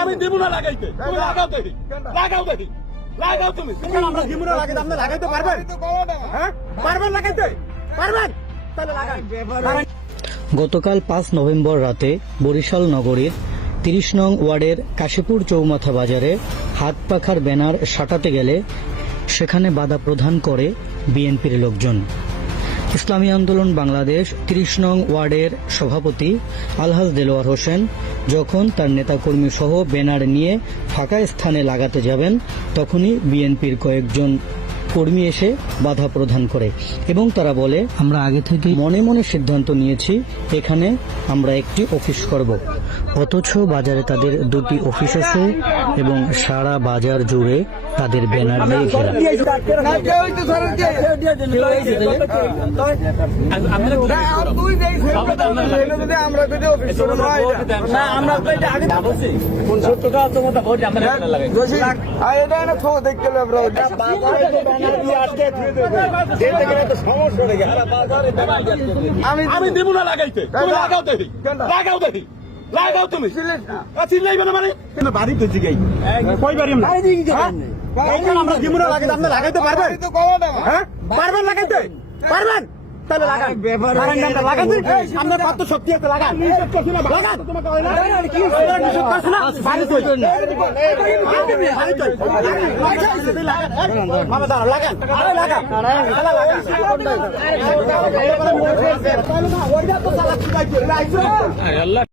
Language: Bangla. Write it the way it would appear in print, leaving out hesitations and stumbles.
আমি দিব না লাগাইতে, তুমি লাগাও দেখি, লাগাও দেখি, লাগাও তুমি। আমরা দিব না লাগাইতে, আপনি লাগাইতে পারবেন? হ্যাঁ পারবেন লাগাইতে? পারবেন? তাহলে লাগান। গতকাল 5 নভেম্বর রাতে বরিশাল নগরীর 30 নং ওয়ার্ডের কাশীপুর চৌমাথা বাজারে হাত পাখার ব্যানার সাঁটাতে গেলে সেখানে বাধা প্রদান করে বিএনপির লোকজন। ইসলামী আন্দোলন বাংলাদেশ 30 নং ওয়ার্ডের সভাপতি আলহাজ দেলোয়ার হোসেন যখন তার নেতাকর্মী সহ ব্যানার নিয়ে ফাঁকা স্থানে লাগাতে যাবেন তখনই বিএনপির কয়েকজন কর্মী এসে বাধা প্রদান করে এবং তারা বলে, আমরা আগে থেকে মনে মনে সিদ্ধান্ত নিয়েছি এখানে আমরা একটি অফিস করব। অথচ বাজারে তাদের 2টি অফিস আছে এবং সারা বাজার জুড়ে তাদের ব্যানার দিয়ে ঘেরা। আমি দিব না লাগাইতে, তুমি লাগাও দেখি, লাগাও দেখি, লাগাও তুমি। চিল্লাইবে না মানে? বাড়ি তো জিগাই কই বাড়ি আমরা আমরা দিব না লাগাইতে, আপনি লাগাইতে পারবেন? হ্যাঁ পারবেন লাগাইতে? পারবেন? তাহলে লাগান। লাগাতে আপনার কত শক্তি আছে, লাগান। লাগান। কি করছে না? বাড়ি তো মামা দাঁড়াও, লাগান। আরে লাগান। লাগান।